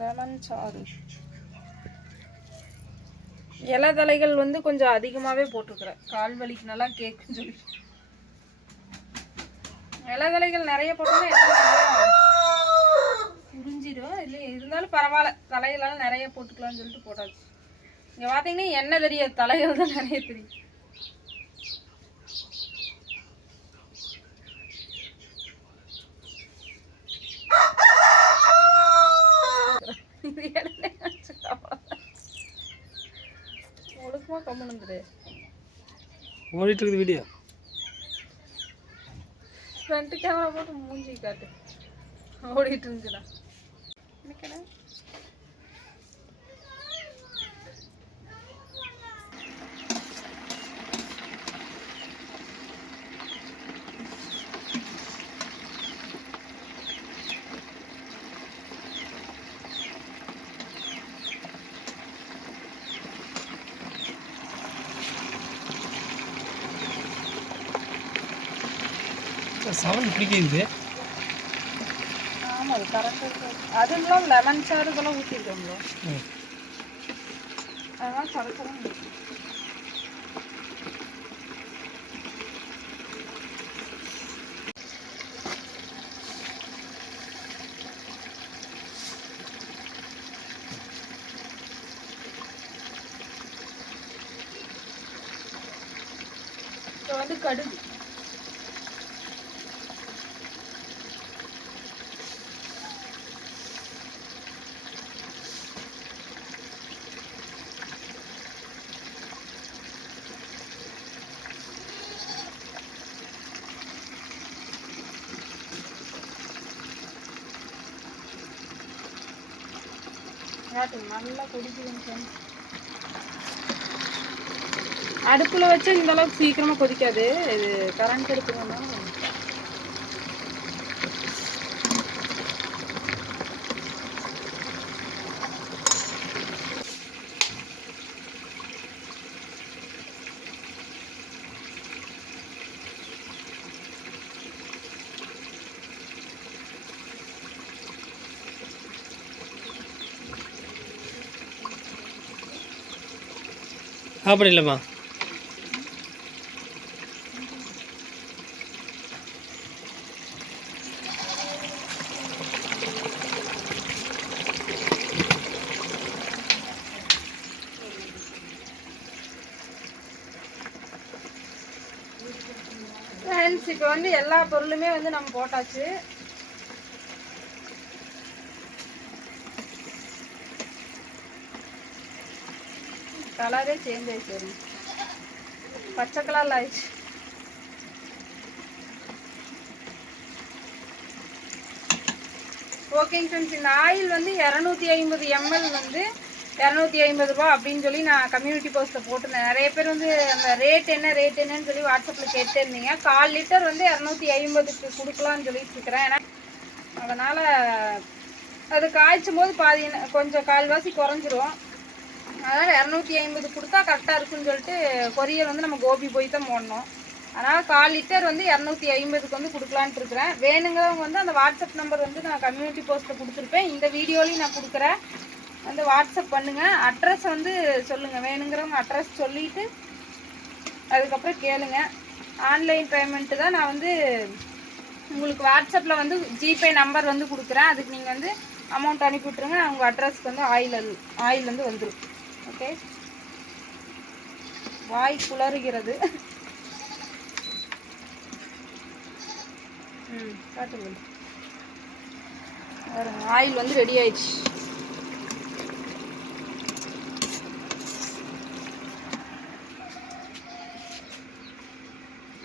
Lemon சாறு இலை தலைகள் வந்து கொஞ்சம் அதிகமாகவே போட்டுக்கிறேன். கால் வலிக்கு நல்லா கேட்குன்னு சொல்லி இலை தலைகள் நிறைய போட்டோம்னா புரிஞ்சிடும். உறிஞ்சிடும் இல்லை இருந்தாலும் பரவாயில்ல. தலைகளெல்லாம் நிறைய போட்டுக்கலாம்னு சொல்லிட்டு போட்டாச்சு. இங்கே பார்த்தீங்கன்னா எண்ணெய் தெரியாது. தலைகள் தான் நிறைய தெரியும். ஒழுக்கமா கம்முன்னு இருந்துரு. ஓடிட்டு இருக்குது வீடியோ front camera போட்டு மூஞ்சி காட்டு. ஓடிட்டு இருந்துச்சுடா சவுண்ட் பிடிக்குது. ஆமா அது கரெக்டாக அதெல்லாம் லெமன் சாறு இதெல்லாம் ஊற்றிருக்கோங்களோ அதெல்லாம் இப்போ வந்து கடுகு. காட்டுங்க நல்லா கொதிக்குதுங்க சொன்னேன். அடுப்பில் வச்சு இந்த அளவுக்கு கொதிக்காது இது கரண்ட் எடுத்துக்கணும் அப்படி இல்லைம்மா. ஃப்ரெண்ட்ஸ் இப்போ வந்து எல்லா பொருளுமே வந்து நம்ம போட்டாச்சு. கலரே சேஞ்ச் ஆயிடுச்சு பச்சை கலர்ல ஆயிடுச்சு. ஓகேங்க ஃப்ரெண்ட்ஸ் இந்த ஆயில் வந்து இரநூத்தி ஐம்பது எம்எல் வந்து இரநூத்தி ஐம்பது ரூபா அப்படின்னு சொல்லி நான் கம்யூனிட்டி போஸ்ட்டில் போட்டிருந்தேன். நிறைய பேர் வந்து அந்த ரேட் என்ன ரேட் என்னன்னு சொல்லி வாட்ஸ்அப்பில் கேட்டுருந்தீங்க. கால் லிட்டர் வந்து இரநூத்தி ஐம்பதுக்கு கொடுக்கலான்னு சொல்லிட்டு இருக்கிறேன். ஏன்னா அதனால் அது காய்ச்சும் போது பாதி கொஞ்சம் கால்வாசி குறைஞ்சிரும். அதனால் இரநூத்தி ஐம்பது கொடுத்தா கரெக்டாக இருக்குன்னு சொல்லிட்டு கொரியர் வந்து நம்ம கோபி போய் தான் போடணும். அதனால் கால் லிட்டர் வந்து இரநூத்தி ஐம்பதுக்கு வந்து கொடுக்கலான்ட்டு இருக்கிறேன். வேணுங்கிறவங்க வந்து அந்த வாட்ஸ்அப் நம்பர் வந்து நான் கம்யூனிட்டி போஸ்ட்டில் கொடுத்துருப்பேன். இந்த வீடியோலையும் நான் கொடுக்குறேன். வந்து வாட்ஸ்அப் பண்ணுங்கள் அட்ரஸ் வந்து சொல்லுங்கள் வேணுங்கிறவங்க அட்ரஸ் சொல்லிவிட்டு அதுக்கப்புறம் கேளுங்க. ஆன்லைன் பேமெண்ட்டு தான் நான் வந்து உங்களுக்கு வாட்ஸ்அப்பில் வந்து ஜிபே நம்பர் வந்து கொடுக்குறேன். அதுக்கு நீங்கள் வந்து அமௌண்ட் அனுப்பி விட்ருங்க உங்கள் அட்ரஸ்க்கு வந்து ஆயில் ஆயில் வந்து வந்துடும் ஓகே வாய் குளறுகிறது. ம் காட்டுங்க பாருங்க ஆயில் வந்து ரெடி ஆயிடுச்சு.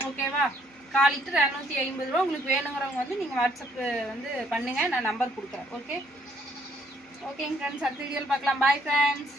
ஓகேவா கால் லிட்டர் இரநூத்தி ஐம்பது ரூபா. உங்களுக்கு வேணுங்கிறவங்க வந்து நீங்கள் வாட்ஸ்அப் வந்து பண்ணுங்கள் நான் நம்பர் கொடுக்குறேன். ஓகே ஓகேங்க ஃப்ரெண்ட்ஸ் அடுத்த வீடியோவில் பார்க்கலாம். Bye friends